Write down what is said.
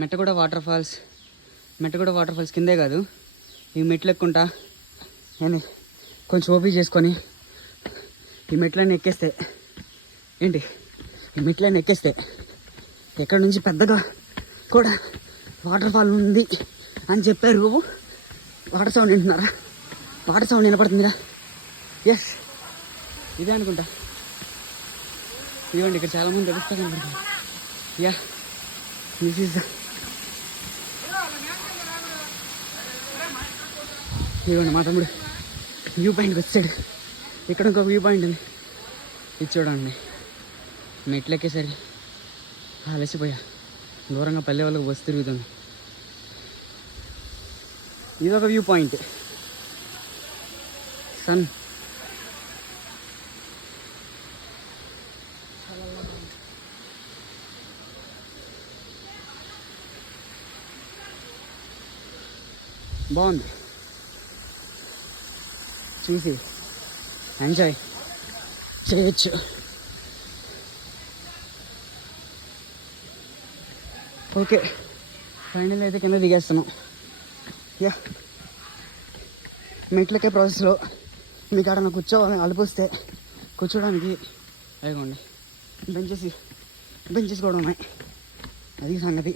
Mettaguda water falls కిందే కాదు, ఈ మెట్లు ఎక్కుంటా నేను కొంచెం ఓపిక చేసుకొని ఈ మెట్లన్నీ ఎక్కేస్తే ఎక్కడి నుంచి పెద్దగా కూడా వాటర్ ఫాల్ ఉంది అని చెప్పారు. వాటర్ సౌండ్ వింటున్నారా? వాటర్ సౌండ్ వినపడుతుందిరా? ఎస్, ఇదే అనుకుంటా. ఇదిగోండి, ఇక్కడ చాలామంది తెలుస్తా కనపడుతుంది. యా, దిస్ ఈజ్ ఇదిగోండి మా తమ్ముడు వ్యూ పాయింట్కి వచ్చాడు. ఇక్కడ ఇంకొక వ్యూ పాయింట్ ఉంది, ఇది చూడండి. మెట్లు ఎక్కేసరికి అలసిపోయా. దూరంగా పల్లె వాళ్ళకి బస్సు తిరుగుతుంది. ఇదొక వ్యూ పాయింట్. సన్ బాగుంది, చూసి ఎంజాయ్ చేయొచ్చు. ఓకే, ఫైనల్ అయితే కింద దిగేస్తున్నాం. యా, మెట్లకే ప్రాసెస్లో మీకు ఆడ కూర్చోవాలి, అలిపోస్తే కూర్చోడానికి అయిపోండి బెంచెస్ కూడా ఉన్నాయి. అది సంగతి.